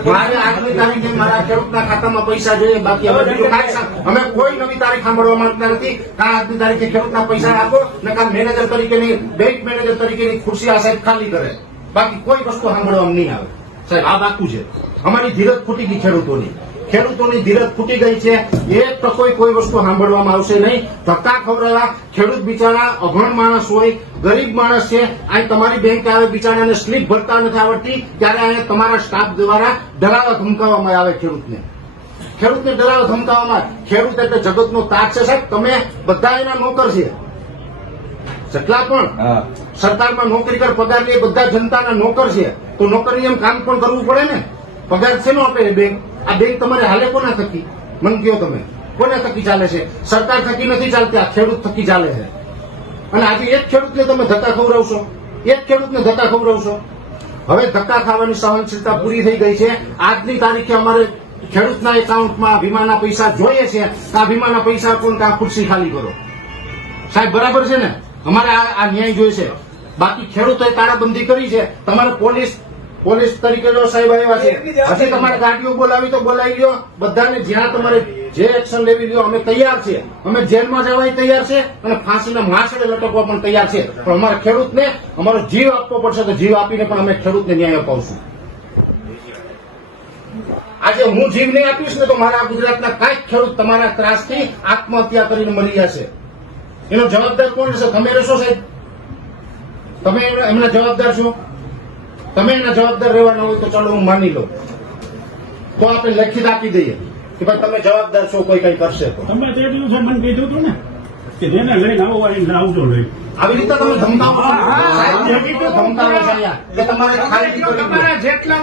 મારે આજની તારીખે મારા ખેડૂતના ખાતામાં પૈસા જોઈએ બાકી અમે બીજું કાંઈ અમે કોઈ નવી તારીખ સાંભળવા માંગતા નથી. કા આજની તારીખે ખેડૂતના પૈસા આપો ને કા મેનેજર તરીકેની બેંક મેનેજર તરીકેની ખુરશી આ સાહેબ ખાલી કરે. બાકી કોઈ વસ્તુ સાંભળવામાં નહીં આવે. સાહેબ આ બાકી છે. અમારી ધીરજ ફૂટી ગઈ ખેડૂતોની. ખેડૂતોની ધીરજ ફૂટી ગઈ છે. એક ટકોય કોઈ વસ્તુ સાંભળવામાં આવશે નહીં. ધક્કા ખવડાવવા ખેડૂત બિચારા અભણ માણસ હોય ગરીબ માણસ છે અહીં તમારી બેંક આવે બિચારાને સ્લીપ ભરતા નથી આવડતી ત્યારે અહીંયા તમારા સ્ટાફ દ્વારા ડરાવા ધમકાવવામાં આવે ખેડૂતને. ખેડૂતને ડરાવા ધમકાવવામાં ખેડૂત એટલે જગતનો તાજ છે સાહેબ. તમે બધા એના નોકર છે. જેટલા પણ સરકારમાં નોકરી કર પગાર લે બધા જનતાના નોકર છે. તો નોકરની એમ કામ પણ કરવું પડે ને? પગાર છે નો આપે બેંક? આ બેંક તમારે હાલે કોના થકી? મન કહો તમે. કોના થકી ચાલે છે? સરકાર થકી નથી ચાલતી, આ ખેડૂત થકી ચાલે છે. અને આજે એક ખેડૂતને તમે ધક્કા ખવડાવશો? એક ખેડૂતને ધક્કા ખવડાવશો? હવે ધક્કા ખાવાની સહનશીલતા પૂરી થઈ ગઈ છે. આજની તારીખે અમારે ખેડૂતના એકાઉન્ટમાં વીમાના પૈસા જોઈએ છે. તો આ વીમાના પૈસા આપો આ ખુરશી ખાલી કરો? સાહેબ, બરાબર છે ને? અમારે આ ન્યાય છે બાકી ખેડૂતોએ તાળાબંધી કરી છે. તમારે પોલીસ પોલીસ તરીકે જો સાહેબ આવ્યા છે હજી તમારે ગાડીઓ બોલાવી તો બોલાવી લ્યો. બધાને જ્યાં તમારે જે એક્શન લેવી લ્યો અમે તૈયાર છીએ. અમે જેલમાં જવાય તૈયાર છે અને ફાંસીના માછડે લટકવા પણ તૈયાર છે. પણ અમારે ખેડૂતને અમારો જીવ આપવો પડશે તો જીવ આપીને પણ અમે ખેડૂતને ન્યાય અપાવશું. આજે હું જીવ નહીં આપીશ ને તો મારા ગુજરાતના કાંઈક ખેડૂત તમારા ત્રાસથી આત્મહત્યા કરીને મરી જશે. એનો જવાબદાર કોણ રહેશે? તમે રહેશો સાહેબ? તમે એમના જવાબદાર છો? તમે એના જવાબદાર રહેવાના હોય તો ચાલો હું માની લઉં. તો આપણે લેખિત આપી દઈએ કે ભાઈ તમે જવાબદાર છો કોઈ કઈ કરશે તો. તમે તે દિવસે મને કીધું હતું ને કે જેને લઈને આવો એને આવજો લઈ આવી રીતે તમે ધમકાવો ધમકાવો છો? અહીંયા. કે તમારે ખાલી તમારા જેટલા